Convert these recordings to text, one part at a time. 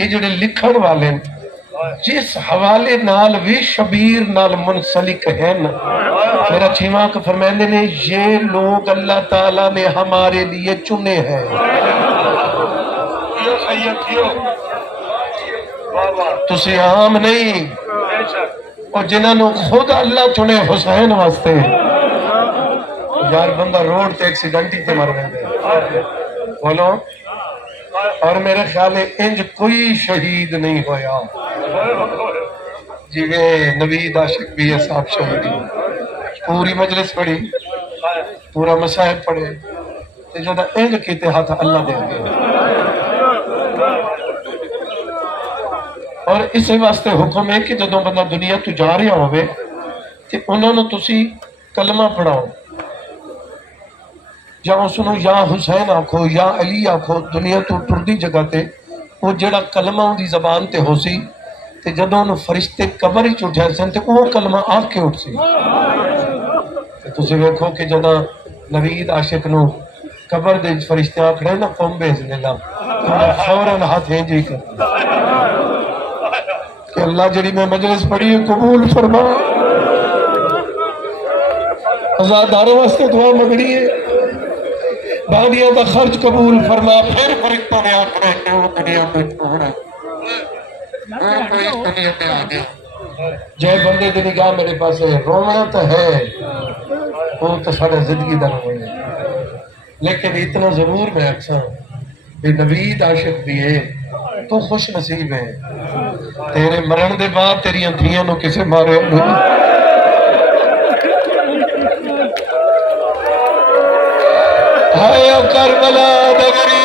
ये जो लिखण वाले जिस हवाले नाल भी शबीर नाल मुंसलिक हैं, मेरा छीमा को फरमाते ने ये लोग अल्लाह ताला ने हमारे लिए चुने हैं। तुसी आम नहीं, और जिन्होंने खुद अल्लाह चुने हुसैन वास्ते। यार बंदा रोड ते एक्सीडेंट ही मर गए बोलो, और मेरे ख्याल इंज कोई शहीद नहीं होया जिवे नवीद आशिक भी है साहब शहीद। पूरी मजलिस पढ़ी, पूरा मसाहिब पढ़े, ते जदा इंज कीते हाथ अल्लाह दे गए। और इस वास्ते हुक्म है कि जदों बंदा दुनिया तो जा रहा होवे ते उन्होंने तुसी कलमा पढ़ाओ, या उसनों या हुसैन आखो या अली आखो। दुनिया तो टुरदी जगह ते वो जेड़ा कलमा उनकी जबान ते हो सी, ते जदों उन्हें फरिश्ते कबर ही उठा सन ते वो कलमा आख के उठ सी। तुसी वेखो कि जदा नवीद आशिक नूं कबर दे फरिश्ते आखड़े ना कौम भेजने ला, फौरन हाथ है जी कर कि अल्लाह जड़ी मैं मजलिस पढ़ी कबूल फरमा। आजादारों वास्ते दुआ मंगनी है, बादिया का खर्च कबूल फरमा। फिर फरिश्तों ने आखना है कि वो दुनिया में होना दुनिया में आ गया। जय बंदे की निगाह मेरे पास है, रोना तो है वो तो साढ़े जिंदगी का रोना है, लेकिन इतना जरूर मैं अक्सर नवीद आशिक भी है तो खुश नसीब है। तेरे मरण के बाद तेरिया धियां नूं किसे मारे हाय करबला दगरी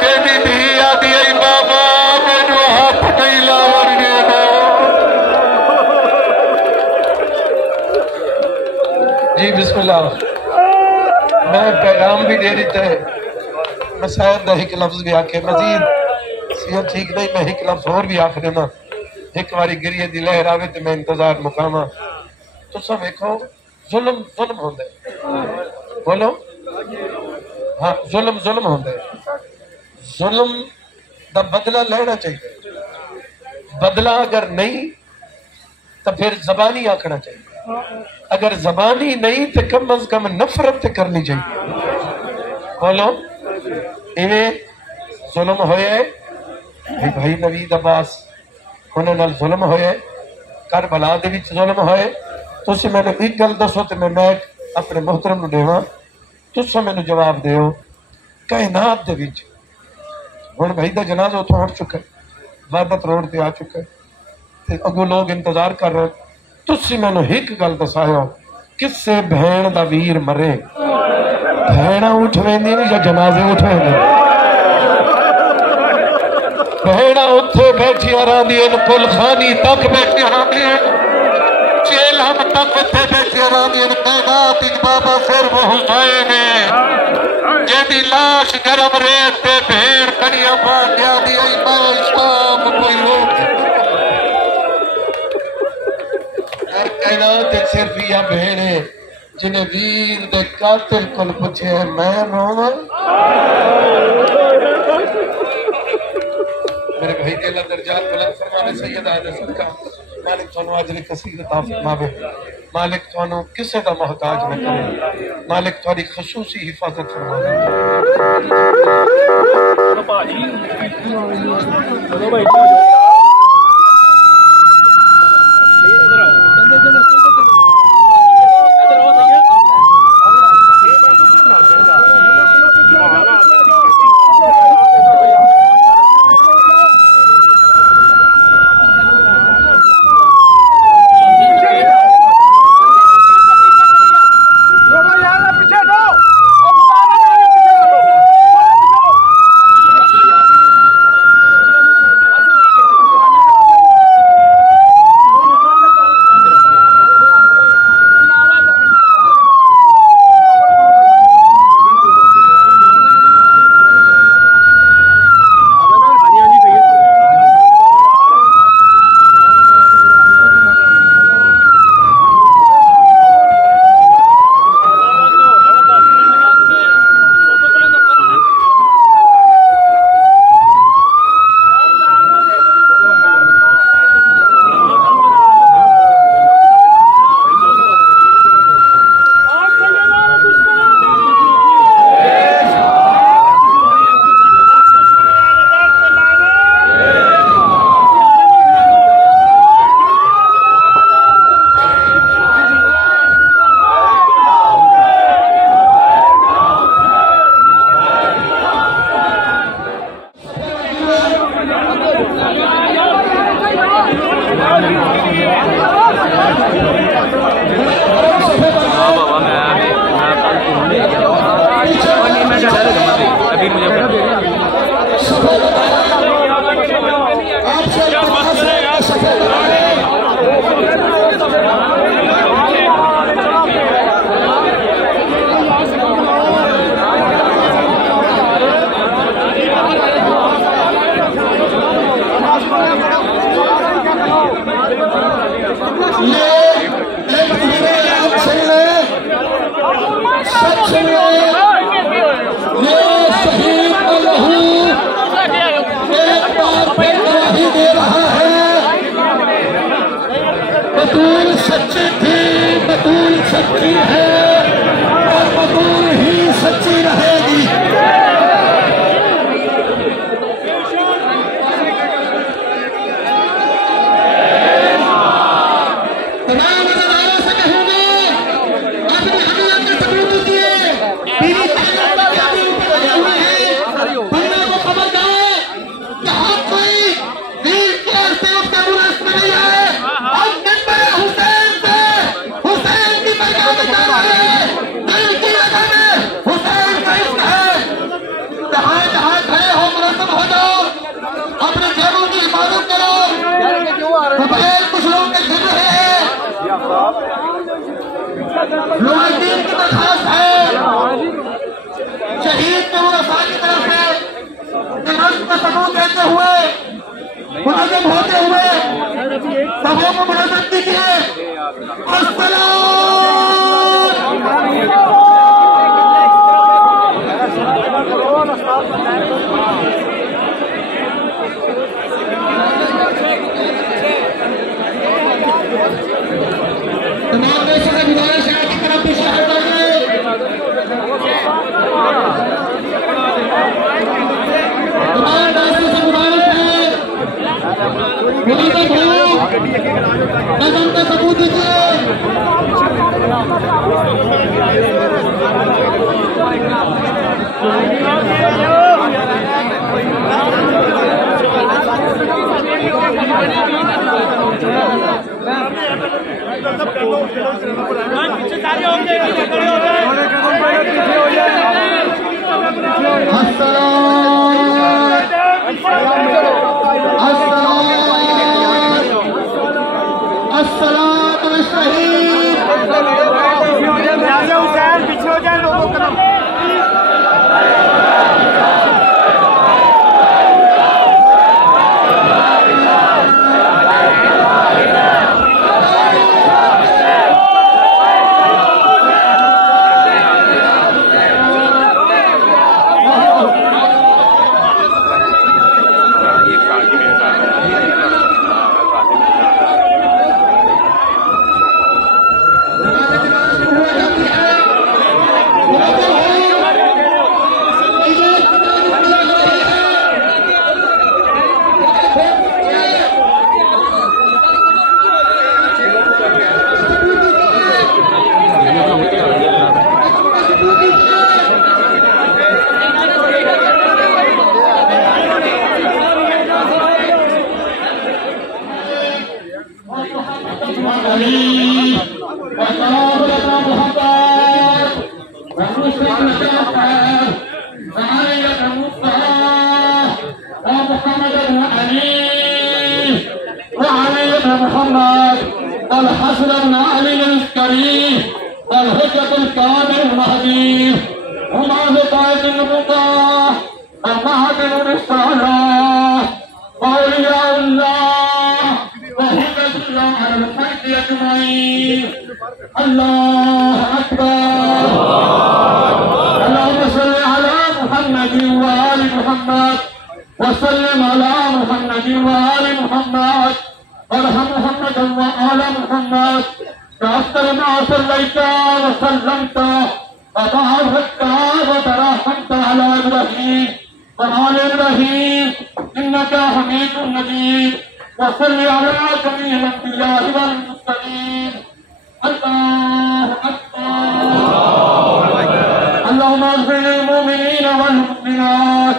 तेरी धी आदि आई बाबा मैनू हाथ नहीं लावन गया। जी बिस्मिल्लाह, मैं पैगाम भी दे देता है, मैं शायद का एक लफ्ज भी आखे मजीद सेहत ठीक नहीं, मैं एक लफ्ज और भी आख देना। एक बारी गिरिए दी लहर आवे तो मैं इंतजार मुकामा। तो सब देखो जुल्म जुल्म होंदा है, बोलो हाँ जुल्म जुल्म होंदा है। जुल्म दा बदला लेना चाहिए, बदला अगर नहीं तो फिर जबानी आखना चाहिए, अगर जबानी नहीं तो कम अज कम नफरत तो करनी चाहिए। बोलो इवें जुल्म होया है भाई नवीद अब्बास उन्होंने जुल्म होया, करबला दे विच जुल्म होया। तुसी मैंने एक गल दसो तो मैं अपने मोहतरम नूं देवां, तुसा मैनूं जवाब दिओ। कायनात दे विच हुण भाई दा जनाजा उत्थों उठ चुका है, वादत रोड ते आ चुका है, ते अगों लोग इंतजार कर रहे। तुसी मैनूं एक गल दसाओ, किसे भैन दा वीर मरे भैणा उठ वेंदी या जनाजे उठ वेंदे? भैणा उत्थे बैठिया रहिंदियां, कुलखानी तक बैठिया रहिंदियां, चेल हम तक उत्थे बैठिया रहिंदियां। कायनात विच बाबा सिर्फ हुसैन है जेदी लाश गरम रेत ते भेड़ कड़िया पाटिया दी आई मैं शाम कोई लोग। और कायनात विच सिर्फ या भेड़ है जिन्हें वीर दे कातिल कोल पूछे मैं रोवां। मेरे भाई के अल्लाह दर्जात बुलंद फरमावे, सैयद आदम सदका मालिक थानू अजर कसीर अता फरमावे, मालिक थानू किसे दा मोहताज न करे, मालिक थारी खसूसी हिफाजत फरमावे। सच्ची थी बतूल सच्ची है और बतूल ही सच्ची रहेगी। तमाम अदालतों से कहूंगा अपनी हमियत का सबूत दिए पीली ताकत के आगे ऊपर लगे हुए हैं। बंदा को खबरदार कि हर कोई वीर के से उसका बुरा इसमें नहीं है। और नंबर हुसैन से हुसैन की बरगाह में जाना है। दिल की रगन में हुसैन का इश्क है। जहां जहां खड़े हो मुनज़्ज़म हो जाओ, अपने जेबों की हिफाजत करो। मोबाइल कुछ लोग के गिर रहे हैं। मुआज़िन की दरखास्त है शहीद के मुरफ़ा की तरफ से रश्क में सबूत देते हुए मुनज़्ज़म होते हुए सबों को मुनज़्ज़म कीजिए। तमाम देशों से गुजारिश है कि तरफ इशारा करें। तमाम देशों से गुजारिश है मुनज़्ज़म हो, नज़म का सबूत दीजिए। पीछे हो जाए लोगों का वसल्लम अला मुहम्मद व आले मुहम्मद वरहम मुहम्मद व आले मुहम्मद कास्तरमा सल्लैता व सल्लमता व बारकता व तरहमता अला इब्राहीम व आले इब्राहीम इन्नका हमीदुम मजीद व सल्लि अला जमील अंबिया वल मुरसलीन। अल्लाहु अकबर। अल्लाहुम्मा इग़फिर लिल मुमिनीन वल मुमिनात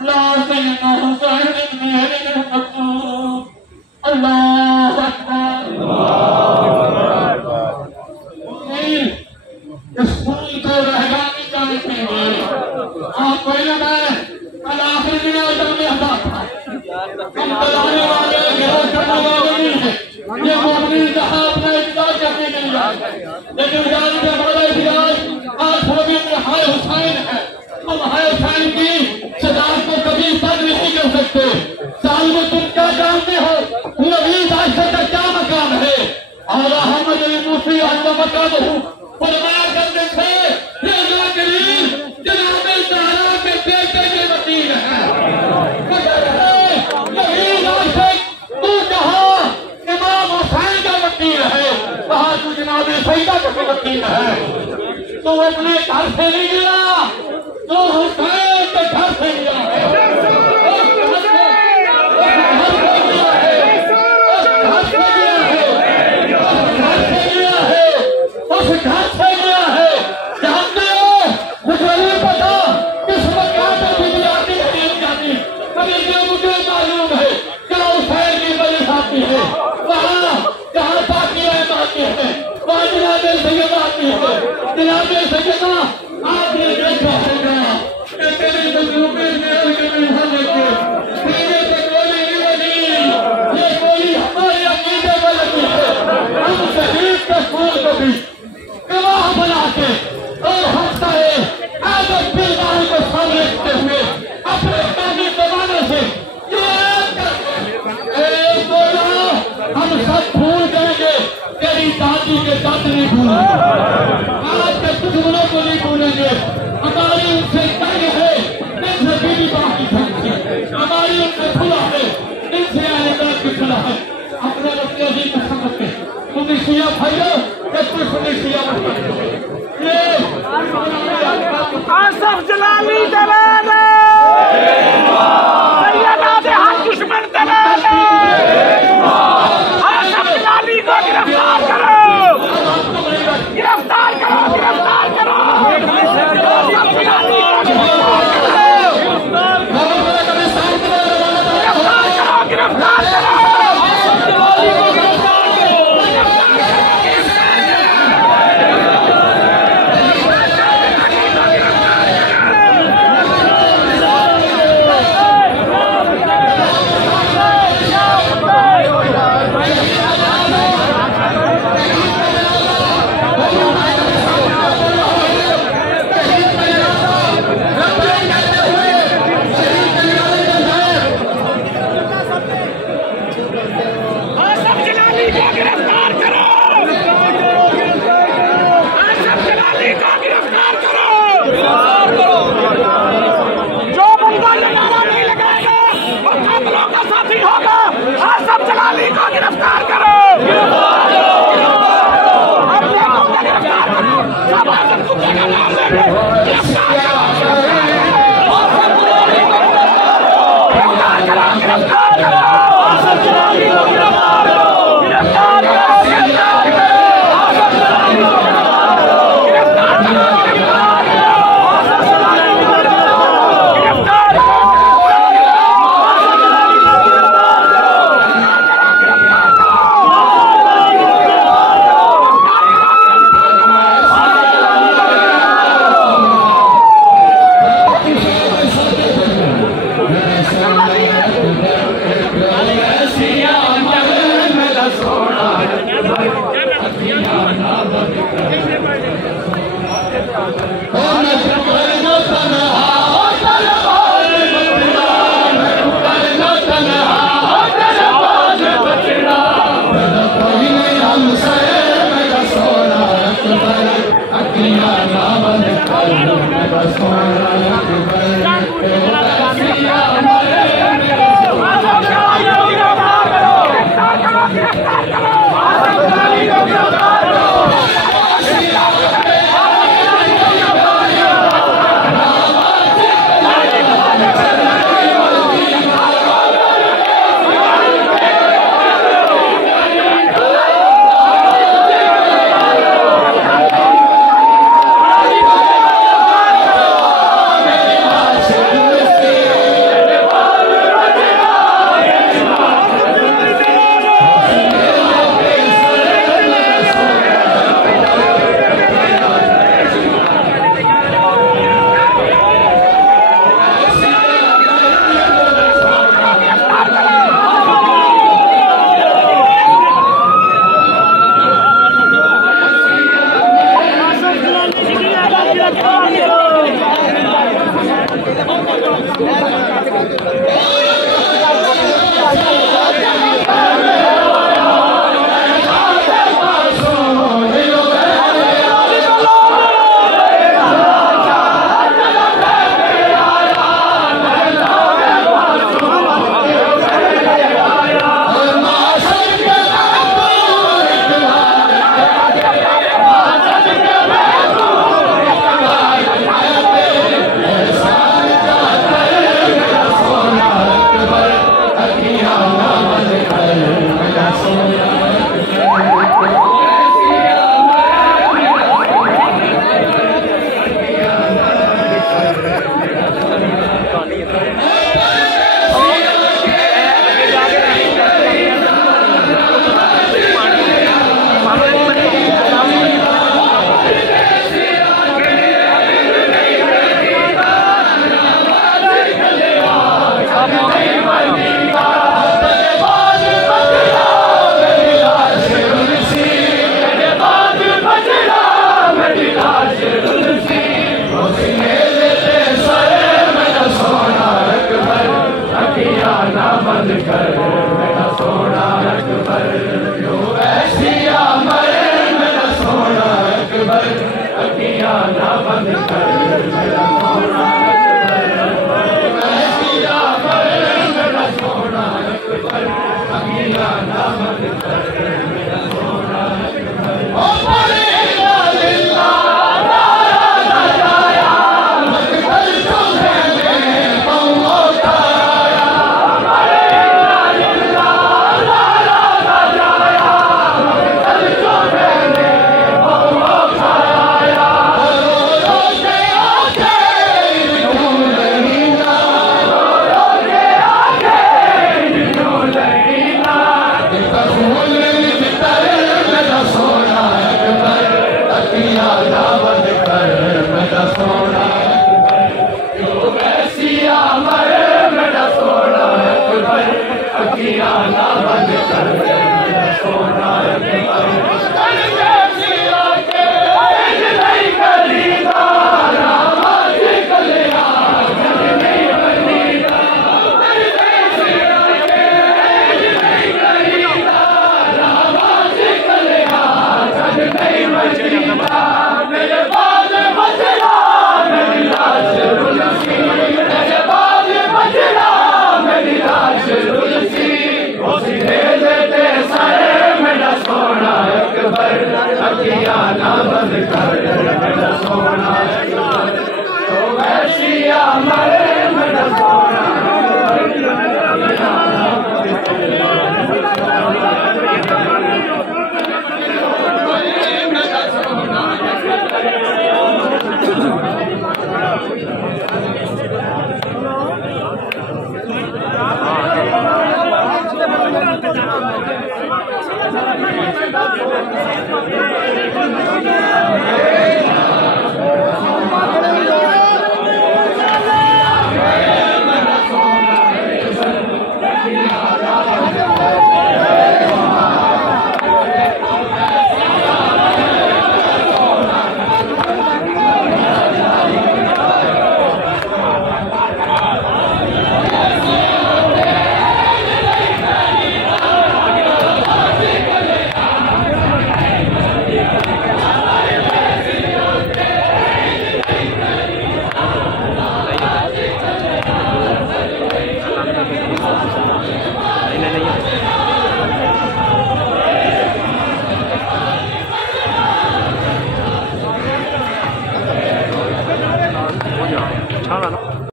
ला सैयदना हुसैन इब्न अली मकतूम। अल्लाह अकबर। स्कूल को रहगामी जाने के लिए आप पहले मैं कल आखिरी दिन में आता था। हम बनाने वाले गिरोह करने वाले नहीं है। ये मोहम्मदी जहां अपना इज्तिमा करने के लिए लेकिन जाने का बड़ा इतिहास आज होगी हाय हुसैन है। हम हाय हुसैन की सदाकत को कभी बंद नहीं कर सकते। साल में तुम क्या जानते हो नबी आयशा का क्या मकाम है और अहमद अली मूसी का मकाम हूँ फरमाया करते थे रेज़ा करीम जनाब ज़हरा के बेटे के वकील है। नबी आयशा तू कहाँ इमाम हुसैन का वकील है कहाँ तू जनाब सईदा का वकील है। तो अपने घर से नहीं गिरा तो हुसैन के घर से गिरा है। घर से गया है जानते हो मुझे नहीं पता किस मकान में बीवी आती है नहीं जाती मगर ये मुझे मालूम है क्या हुसैन की वजह आती है वहाँ जहाँ पाकिया आती है वहाँ जनाबे सैयद आती है। जनाबे सैयदा आपने देखा होगा कि तेरे मजलूमे मेरे के मिलने लगे तेरे से गोली नहीं बनी ये गोली हमारे अकीदे में लगी है। हम शहीद के खून को भी गवाह बना के और हफ्ता आदत बिरदार को सामने रखते हुए अपने काजी जमाने से बोला हम सब भूल जाएंगे तेरी दादी के दर्द नहीं भूलेंगे आज के दुश्मनों को नहीं भूलेंगे। हमारी उनसे तंग है इनसे बीवी बाकी है हमारी उनसे खुला है इनसे आने की खुला है। अपने बच्चे ही समझ के तुम शिया भाइयों आसफ जलाली दलाले सैयदा दे हक दुश्मन दलाले आसफ जलाली को गिरफ्तार करो गिरफ्तार करो गिरफ्तार करो आसफ जलाली को गिरफ्तार करो आसफ जलाली को गिरफ्तार करो अपने को गिरफ्तार करो सब आसफ कुत्ते का नाम लेके गिरफ्तार करो गिरफ्तार करो गिरफ्तार करो।